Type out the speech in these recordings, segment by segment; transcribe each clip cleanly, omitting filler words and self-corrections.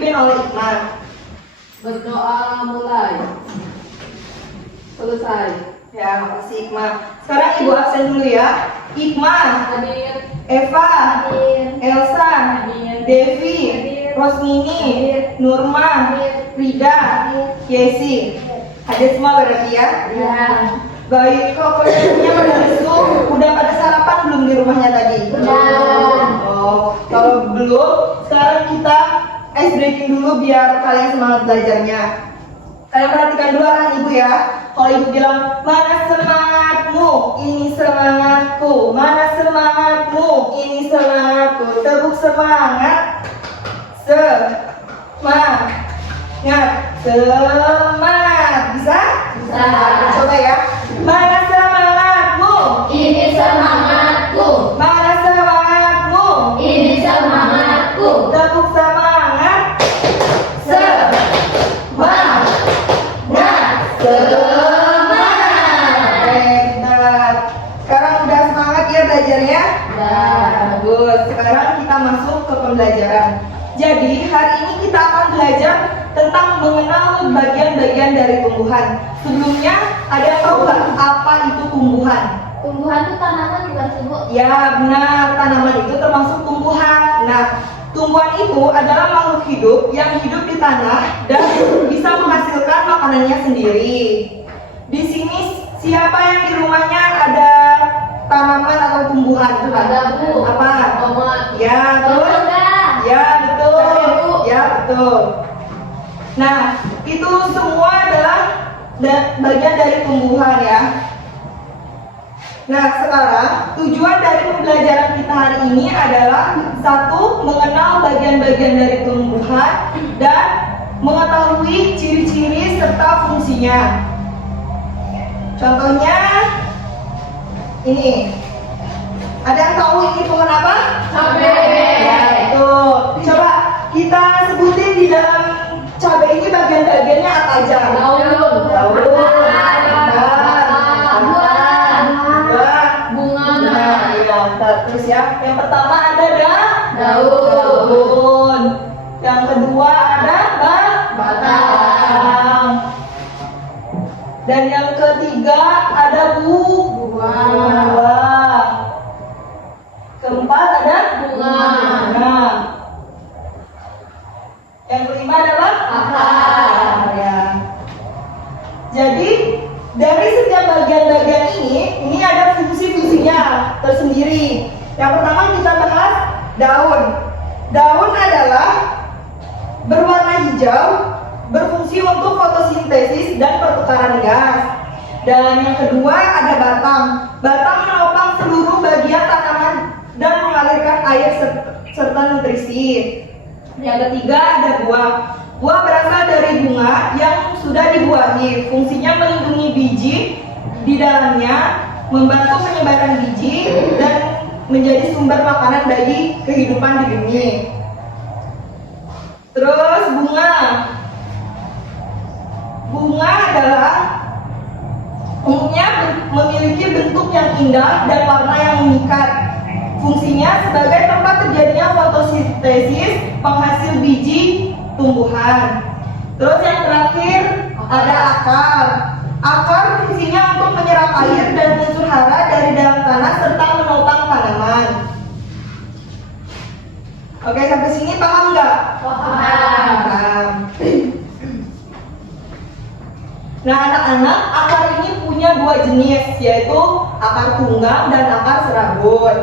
dipimpin oleh Iqma. Berdoa mulai. Selesai. Ya, makasih Iqma. Sekarang Ibu absen dulu ya. Iqma, Hadir. Eva, Hadir. Elsa, Hadir. Devi, Hadir. Rosmini, Hadir. Nurma, Hadir. Rida, Hadir. Yesi. Hadir semua berarti ya? Ya. Baik, kok kondisinya pada lesu, udah pada sarapan belum di rumahnya tadi? Belum. Oh, kalau belum, sekarang kita ice breaking dulu biar kalian semangat belajarnya. Kalian perhatikan dulu arahan ibu ya. Kalau ibu bilang, mana semangatmu? Ini semangatku. Mana semangatmu? Ini semangatku. Tepuk semangat. Semangat. Semangat. Bisa? Bisa. Coba ya. Mana semangatmu? Ini semangatku. Mana semangatmu? Ini semangatku. Tepuk semangat. Semangat. Semangat. Sekarang udah semangat ya belajarnya? Bagus. Sekarang kita masuk ke pembelajaran. Jadi hari ini kita akan belajar tentang mengenal bagian-bagian dari tumbuhan. Sebelumnya ada yang tahu nggak apa itu tumbuhan? Tumbuhan itu tanaman bukan sih, Bu? Ya benar, tanaman itu termasuk tumbuhan. Nah, tumbuhan itu adalah makhluk hidup yang hidup di tanah dan bisa menghasilkan makanannya sendiri. Di sini siapa yang di rumahnya ada tanaman atau tumbuhan? Coba. Ada, Bu. Apa? Tomat. Ya, terus? Ada. Ya, betul. Ada, Bu. Ya, betul. Nah, itu semua adalah bagian dari tumbuhan ya. Nah, sekarang tujuan dari pembelajaran kita hari ini adalah satu, mengenal bagian-bagian dari tumbuhan dan mengetahui ciri-ciri serta fungsinya. Contohnya ini. Ada yang tahu ini pohon apa? Cabai. Ya, betul. Coba kita sebutin di dalam cabai ini bagian-bagiannya apa aja? Daun. Daun. Bunga. Nah, iya. Terus ya, yang pertama ada Daun. daun. Yang kedua ada Batang. Dan yang ketiga ada buah. Keempat ada Bunga. Nah. Yang kelima ada apa? Akar. Ya. Jadi dari setiap bagian-bagian ini ada fungsi-fungsinya tersendiri. Yang pertama kita bahas daun. Daun adalah berwarna hijau, berfungsi untuk fotosintesis dan pertukaran gas. Dan yang kedua ada batang. Batang menopang seluruh bagian tanaman dan mengalirkan air serta nutrisi. Yang ketiga ada buah. Buah berasal dari bunga yang sudah dibuahi. Fungsinya melindungi biji di dalamnya, membantu penyebaran biji dan menjadi sumber makanan bagi kehidupan di bumi. Terus bunga. Bunga adalah umumnya memiliki bentuk yang indah dan warna yang memikat. Fungsinya sebagai tempat terjadinya fotosintesis, penghasil biji tumbuhan. Terus yang terakhir ada akar. Akar fungsinya untuk menyerap air dan unsur hara dari dalam tanah serta menopang tanaman. Oke, sampai sini paham nggak? Paham. Nah, anak-anak, akar ini punya dua jenis, yaitu akar tunggang dan akar serabut.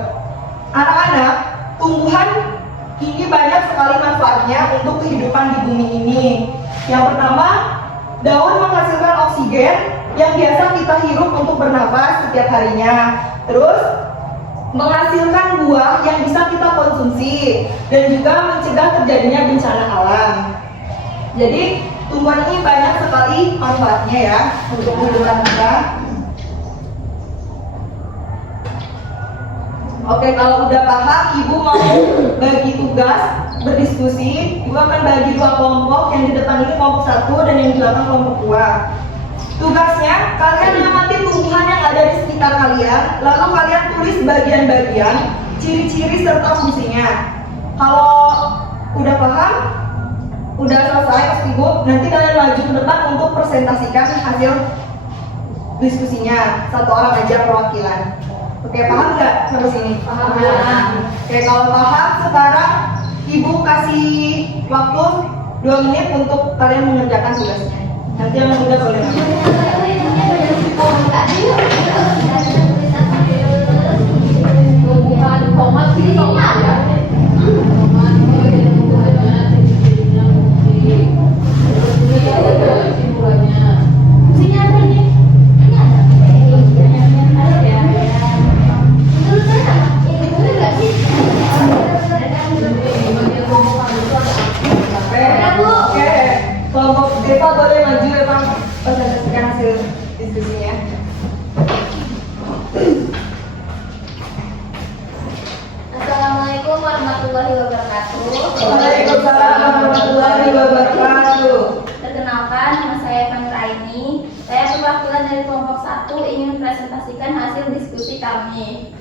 Anak-anak, tumbuhan ini banyak sekali manfaatnya untuk kehidupan di bumi ini. Yang pertama, daun menghasilkan oksigen yang biasa kita hirup untuk bernapas setiap harinya. Terus, menghasilkan buah yang bisa kita konsumsi dan juga mencegah terjadinya bencana alam. Jadi, tumbuhan ini banyak sekali manfaatnya ya untuk kehidupan kita. Oke, kalau udah paham, Ibu mau bagi tugas berdiskusi. Ibu akan bagi dua kelompok, yang di depan ini kelompok 1 dan yang di belakang kelompok 2. Tugasnya, kalian mengamati tumbuhan yang ada di sekitar kalian, lalu kalian tulis bagian-bagian, ciri-ciri serta fungsinya. Kalau udah paham, udah selesai Mas Ibu, nanti kalian maju ke depan untuk presentasikan hasil diskusinya. Satu orang aja perwakilan. Oke, paham nggak sampai sini? Paham. Oke, kalau paham sekarang Ibu kasih waktu 2 menit untuk kalian mengerjakan tugasnya. Nanti yang udah boleh. Bukan tomat sih, tomat ya. Tomat, kesimpulannya. Fungsinya apa ini? Ini ada. Menurut saya apa? Ini bener nggak sih? Oke, kelompok Eva boleh maju emang presentasikan hasil diskusinya. Assalamualaikum warahmatullahi wabarakatuh. Waalaikumsalam warahmatullahi wabarakatuh. Perkenalkan, nama saya Fani Raini. Saya perwakilan dari kelompok 1 ingin presentasikan hasil diskusi kami.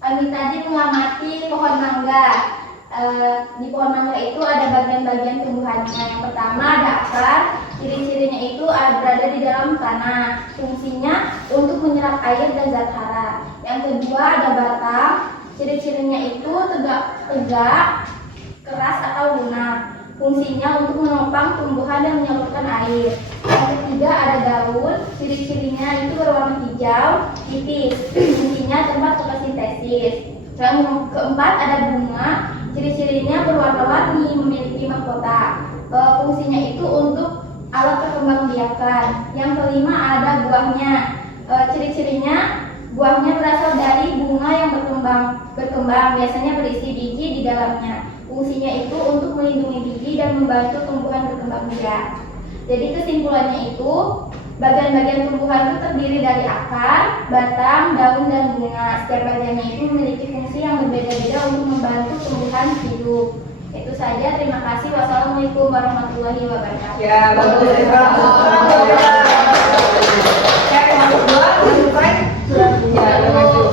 Kami tadi mengamati pohon mangga. Di pohon mangga itu ada bagian-bagian tumbuhannya. Yang pertama ada akar, ciri-cirinya itu berada di dalam tanah. Fungsinya untuk menyerap air dan zat hara. Yang kedua ada batang, ciri-cirinya itu tegak, keras atau lunak. Fungsinya untuk menopang tumbuhan dan menyalurkan air. Yang ketiga ada daun, ciri-cirinya itu berwarna hijau, tipis. Fungsinya tempat fotosintesis. Yang keempat ada bunga, ciri-cirinya berwarna-warni, memiliki mahkota. Fungsinya itu untuk alat perkembangbiakan. Yang kelima ada buahnya. Ciri-cirinya buahnya berasal dari bunga yang berkembang, biasanya berisi biji di dalamnya. Fungsinya itu untuk melindungi biji dan membantu tumbuhan berkembang biak. Jadi kesimpulannya itu, bagian-bagian tumbuhan itu terdiri dari akar, batang, daun, dan bunga. Setiap bagiannya itu memiliki fungsi yang berbeda-beda untuk membantu tumbuhan hidup. Itu saja, terima kasih. Wassalamualaikum warahmatullahi wabarakatuh. Ya, bagus Eva. Oke, kelompok 2 udah selesai? Ya, udah maju.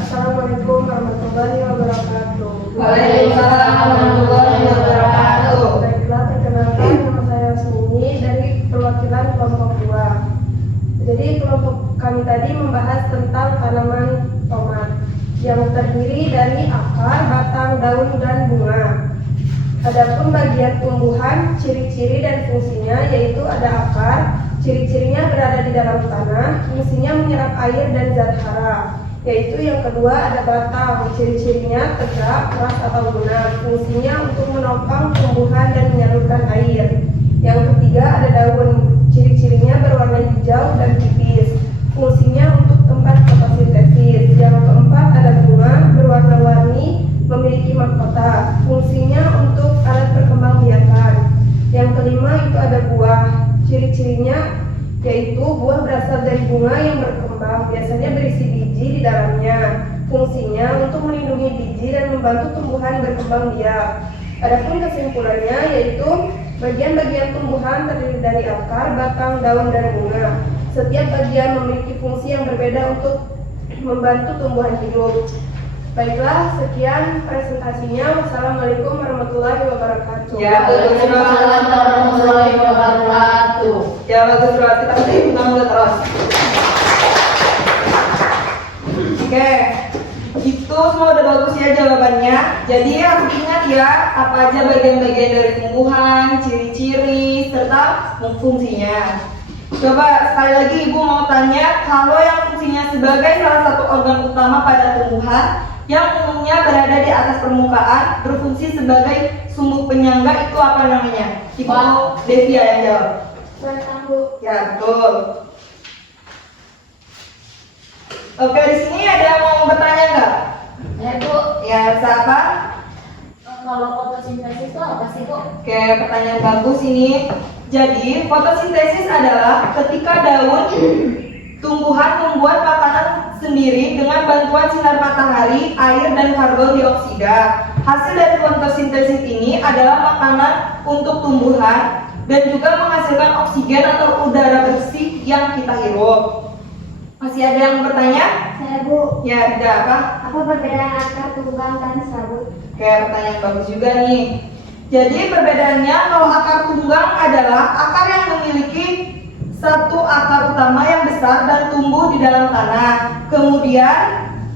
Assalamualaikum warahmatullahi wabarakatuh. Waalaikumsalam warahmatullahi wabarakatuh. Baiklah, perkenalkan nama saya Suni dari perwakilan kelompok 2. Jadi kelompok kami tadi membahas tentang tanaman tomat yang terdiri dari akar, batang, daun, dan bunga. Adapun bagian tumbuhan, ciri-ciri dan fungsinya yaitu ada akar, ciri-cirinya berada di dalam tanah, fungsinya menyerap air dan zat hara. Yaitu yang kedua ada batang, ciri-cirinya tegak, keras atau lunak, fungsinya untuk menopang tumbuhan dan menyalurkan air. Yang ketiga ada daun, ciri-cirinya berwarna hijau dan tipis, fungsinya untuk tempat fotosintesis. Yang keempat ada bunga, berwarna-warni, memiliki mahkota, fungsinya untuk alat perkembangbiakan. Yang kelima itu ada buah, ciri-cirinya yaitu buah berasal dari bunga yang berkembang, biasanya berisi biji di dalamnya. Fungsinya untuk melindungi biji dan membantu tumbuhan berkembang biak. Adapun kesimpulannya yaitu bagian-bagian tumbuhan terdiri dari akar, batang, daun, dan bunga. Setiap bagian memiliki fungsi yang berbeda untuk membantu tumbuhan hidup. Baiklah, sekian presentasinya. Wassalamualaikum warahmatullahi wabarakatuh. Ya, Waalaikumsalam warahmatullahi wabarakatuh. Ya, bagus banget. Kita mesti hitung dulu terus. Oke, itu semua udah bagus ya jawabannya. Jadi harus ingat ya apa aja bagian-bagian dari tumbuhan, ciri-ciri, serta fungsinya. Coba sekali lagi Ibu mau tanya, kalau yang fungsinya sebagai salah satu organ utama pada tumbuhan yang umumnya berada di atas permukaan, berfungsi sebagai sumbu penyangga, itu apa namanya? Ibu Devia yang jawab. Batang, Bu. Ya, betul. Oke, di sini ada yang mau bertanya nggak? Ya, Bu. Ya, siapa? Kalau fotosintesis itu apa sih, Bu? Oke, pertanyaan bagus ini. Jadi, fotosintesis adalah ketika daun tumbuhan membuat makanan sendiri dengan bantuan sinar matahari, air, dan karbon dioksida. Hasil dari fotosintesis ini adalah makanan untuk tumbuhan dan juga menghasilkan oksigen atau udara bersih yang kita hirup. Masih ada yang bertanya? Saya Bu, Ya, tidak apa? apa perbedaan akar tunggang dan sabut? Oke, pertanyaan bagus juga nih. Jadi perbedaannya kalau akar tunggang adalah akar yang memiliki satu akar utama yang besar dan tumbuh di dalam tanah. Kemudian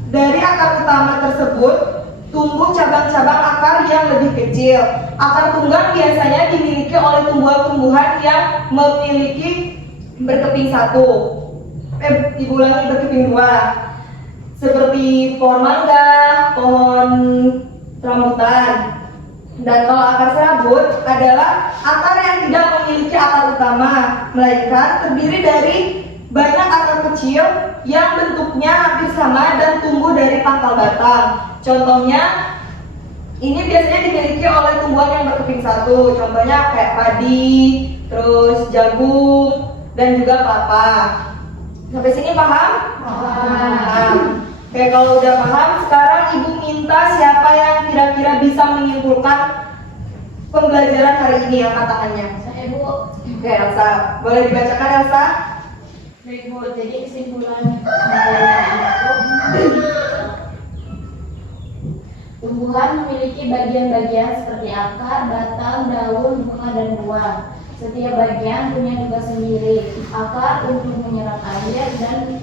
dari akar utama tersebut tumbuh cabang-cabang akar yang lebih kecil. Akar tunggang biasanya dimiliki oleh tumbuhan-tumbuhan yang memiliki berkeping satu. Ibu ulangi, berkeping dua. Seperti pohon mangga, pohon rambutan. Dan kalau akar serabut adalah akar yang tidak memiliki akar utama, melainkan terdiri dari banyak akar kecil yang bentuknya hampir sama dan tumbuh dari pangkal batang. Contohnya, ini biasanya dimiliki oleh tumbuhan yang berkeping satu. Contohnya kayak padi, terus jagung, dan juga kelapa. Sampai sini paham? Paham. Oke, kalau udah paham, sekarang Ibu minta siapa yang kira-kira bisa menyimpulkan pembelajaran hari ini, angkat tangannya. Saya Bu. Oke, Elsa. Boleh dibacakan, Elsa? Baik Bu, jadi kesimpulan itu tumbuhan memiliki bagian-bagian seperti akar, batang, daun, bunga, dan buah. Setiap bagian punya tugas sendiri. Akar untuk menyerap air dan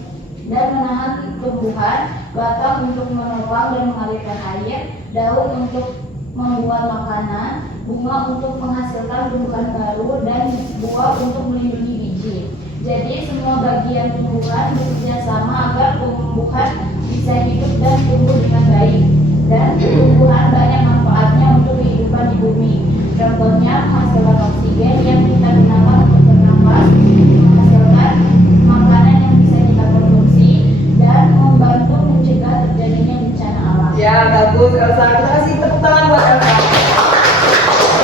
menahan tumbuhan, batang untuk menopang dan mengalirkan air, daun untuk membuat makanan, bunga untuk menghasilkan tumbuhan baru, dan buah untuk melindungi biji. Jadi semua bagian tumbuhan bekerja sama agar tumbuhan bisa hidup dan tumbuh dengan baik. Dan tumbuhan banyak manfaatnya untuk kehidupan di bumi. Contohnya menghasilkan oksigen yang kita gunakan untuk bernafas, menghasilkan makanan yang bisa kita konsumsi, dan membantu mencegah terjadinya bencana alam. Ya, bagus, Elsa. Kita kasih tepuk tangan buat Elsa.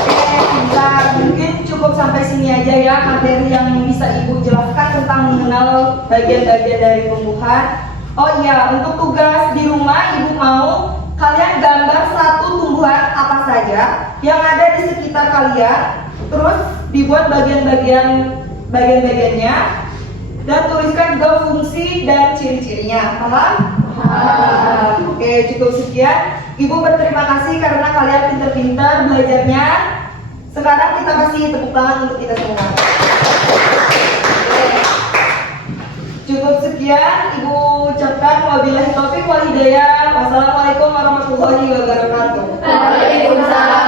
Oke, pintar. Mungkin cukup sampai sini aja ya materi yang bisa Ibu jelaskan tentang mengenal bagian-bagian dari tumbuhan. Oh iya, untuk tugas di rumah Ibu mau kalian gambar satu tumbuhan apa saja yang ada di sekitar kalian, terus dibuat bagiannya, dan tuliskan juga fungsi dan ciri-cirinya. Paham? Paham. Oke, cukup sekian. Ibu berterima kasih karena kalian pintar-pintar belajarnya. Sekarang kita kasih tepuk tangan untuk kita semua. Oke. Cukup sekian, Ibu ucapkan wabillahi taufiq wal hidayah. Wassalamualaikum warahmatullahi wabarakatuh. Waalaikumsalam.